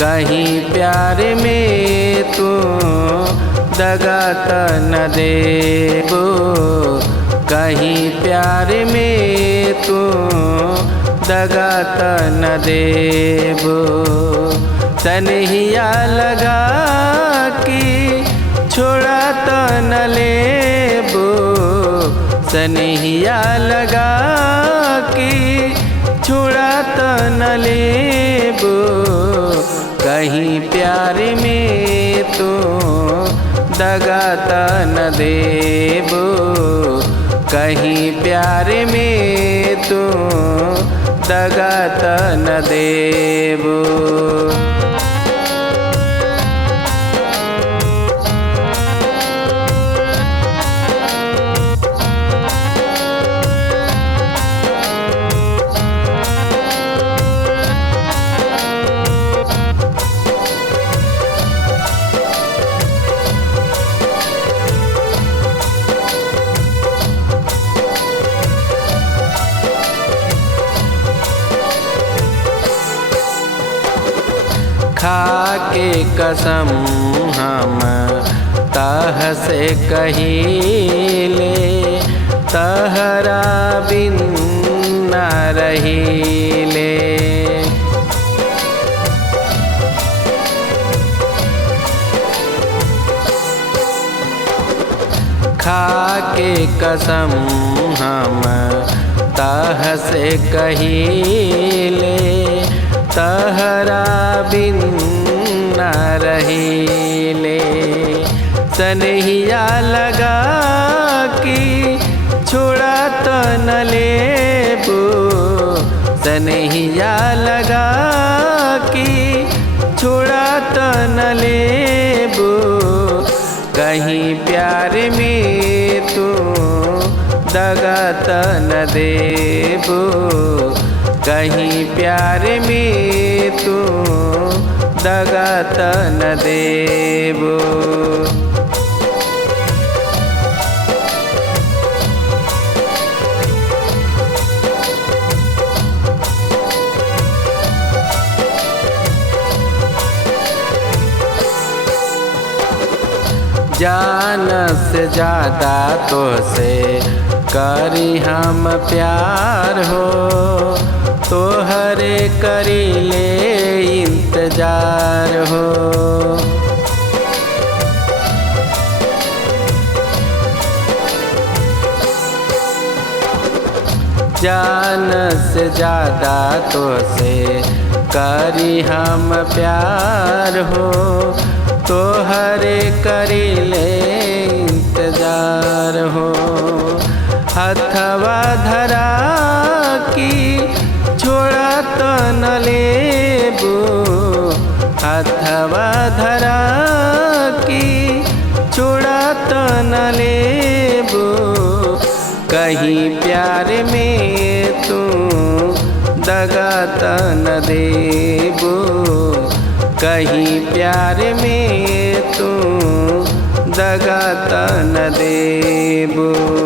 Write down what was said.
कहीं प्यार में तू दगा त न देबो, कहीं प्यार में तू दगा त न देबो। सनहिया लगा कि छोड़ा त न लेबो, सनहिया लगा कि छोड़ा त न लेबो। कहीं प्यार में तू दगा त न देबो, कहीं प्यार में तू दगा त न देबो। खा के कसम हम तह से कहिले, तहरा बिन न रहिले। खा के कसम हम तह से कहिले, तहरा बिन न रहिले। सनहिया लगा कि छोड़ा त न लेबो, सनहिया लगा कि छोड़ा त न लेबो। कहीं प्यार में तू दगा त न देबो, कहीं प्यार में तू दगा त न देबो। जान से ज़्यादा तो से करी हम प्यार हो, तोहरे करी ले इंतजार हो। जान से ज़्यादा तो से करी हम प्यार हो, तोहरे करी ले इंतजार हो। हथवा धरा कि छोड़ा त न लेबो, हथवा धरा कि छोड़ा त न लेबो। कहीं प्यार में तू दगा त न देबो, कहीं प्यार में तू दगा त न देबो।